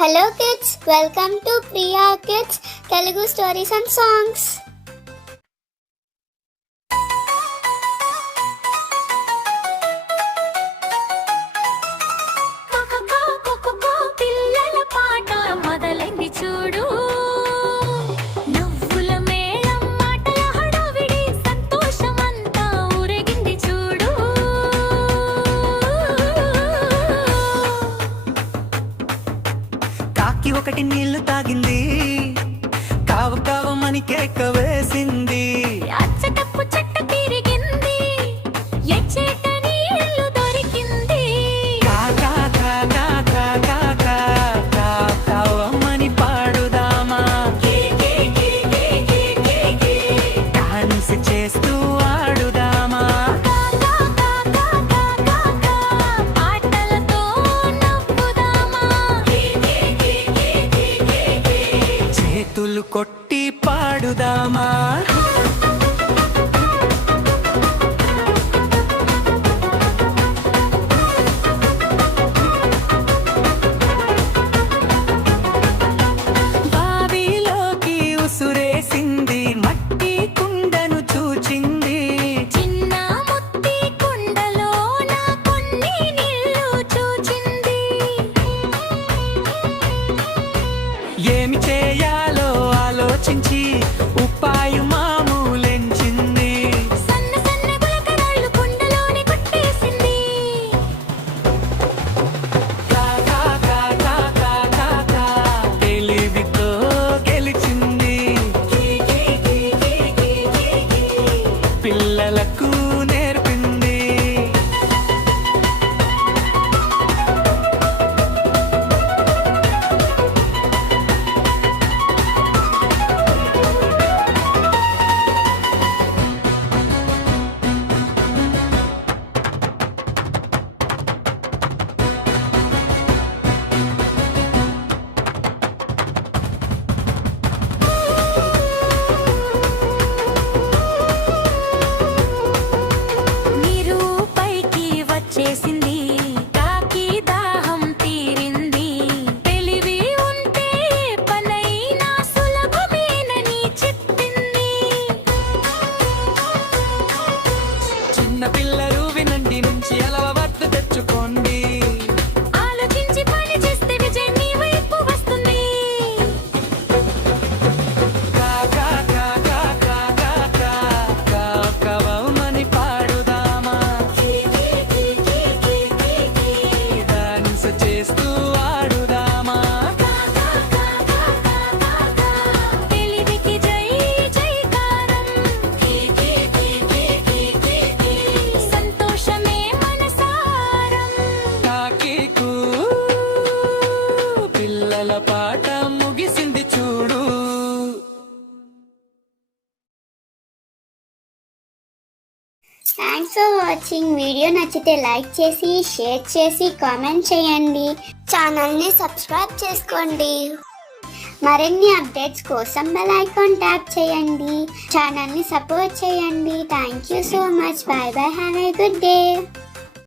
Hello kids, welcome to Priya Kids Telugu Stories and Songs. ఒకటి నీళ్లు తాగింది, కావు కావమని కేక వేసింది. అచ్చటప్పు చెట్ట తిరిగింది, ఎచ్చేట నీళ్లు దొరికింది. కావమని పాడుదామా, డాన్స్ చేస్తూ ఆడుదామా, పాటలతో నవ్వుదామా, చేతులు కొట్టి పాడుదామా. బావిలోకి ఉసురేసింది, మట్టి కుండను చూచింది. చిన్న ముత్తి కుండలోన కొన్ని నీళ్లు చూచింది. ఏమి చేయాలో ఆలోచించి ఉపాయం మామూలెంచింది. సన్న సన్న గులకరాళ్ళు కుండలోనే కొట్టేసింది. తెలివితో గెలిచింది, పిల్లలకు నేర్పింది. నీరు పైకి వచ్చేసింది, కాకి దాహం తీరింది. తెలివి ఉంటే పనైనా సులభమేనని చెప్పింది. చిన్న పిల్లలు వినండి, నుంచి అలవాట్లు తెచ్చుకోండి. ఆలోచించి పని చేస్తే విజయం మీ వైపు వస్తుంది. కావమని పాడుదామా, డాన్స్ చేస్తూ ఆడుదామా. తెలివికి జై జైకారం, సంతోషమే మనసారం. కాకికు పిల్లల పాట ముగిసింది చూడు. Thanks for watching. వీడియో నచ్చితే లైక్ చేసి, షేర్ చేసి, కామెంట్ చేయండి. ఛానల్ని సబ్స్క్రైబ్ చేసుకోండి. మరిన్ని అప్డేట్స్ కోసం బెల్ ఐకాన్ ట్యాప్ చేయండి. ఛానల్ని సపోర్ట్ చేయండి. Thank you so much. By by. Have a good day.